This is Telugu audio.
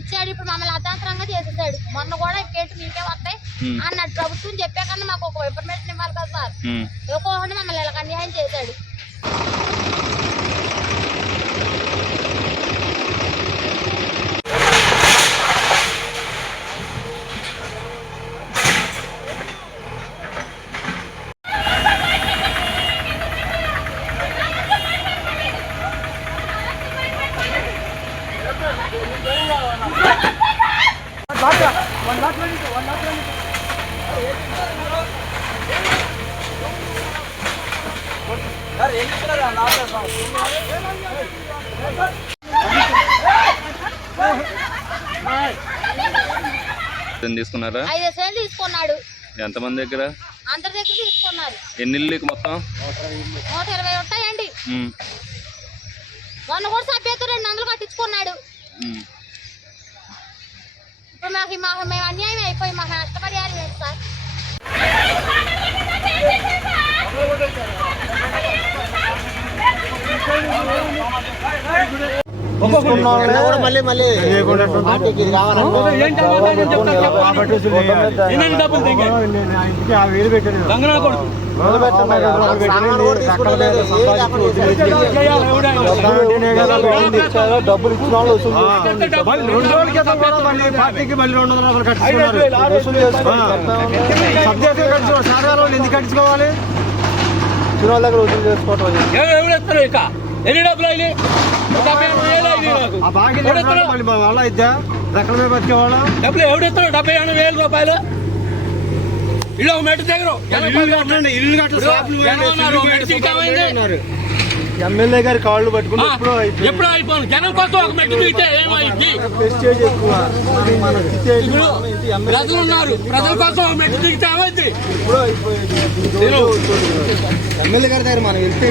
ఇచ్చాడు. ఇప్పుడు మమ్మల్ని అర్ధాంతరంగా చేసేసాడు. మొన్న కూడా ఇంకేంటి మీకే వస్తాయి అన్నాడు. ప్రభుత్వం చెప్పే కన్నా మాకు ఒక ఇన్ఫర్మేషన్ ఇవ్వాలి కదా సార్. ఇవ్వకుండా మమ్మల్ని ఇలా అన్యాయం చేశాడు. తీసుకున్నారా? 5,000 తీసుకున్నాడు. ఎంతమంది దగ్గర? అందరి దగ్గర తీసుకున్నారు. ఎన్ని ఇల్లు మొత్తం? 120 ఉంటాయండి. మొన్న కూడా సభ్యత 200 కట్టించుకున్నాడు. ఇప్పుడు మాకు మేము అన్యాయం అయిపోయి మాకు నష్టపరిహారం ఏంటి సార్? మళ్ళీ పార్టీకి ఇది కావాలంటే డబ్బులు ఇచ్చిన వాళ్ళు పార్టీకి మళ్ళీ 200 కట్టించుకున్నారు. ఎందుకు కట్టించుకోవాలి? చిన్న వాళ్ళ దగ్గర వసూలు చేసుకోవటం ఎన్ని డబ్బులు అయ్యి వాళ్ళ ఇద్దా రకమే బతికేవాళ్ళ డబ్బులు ఎవడిస్తాడు? 75,000 రూపాయలు. ఇల్లు ఒక మెట్టు దగ్గర ఎమ్మెల్యే గారి కాళ్ళు పట్టుకుని ఎప్పుడు అయిపోయింది. జనం కోసం ఒక మెట్టు దిగితే ఏమైంది? ప్రజలు ఉన్నారు, ప్రజల కోసం ఒక మెట్టు దిగితే ఏమైంది? ఎమ్మెల్యే గారి దగ్గర మనం వెళ్తే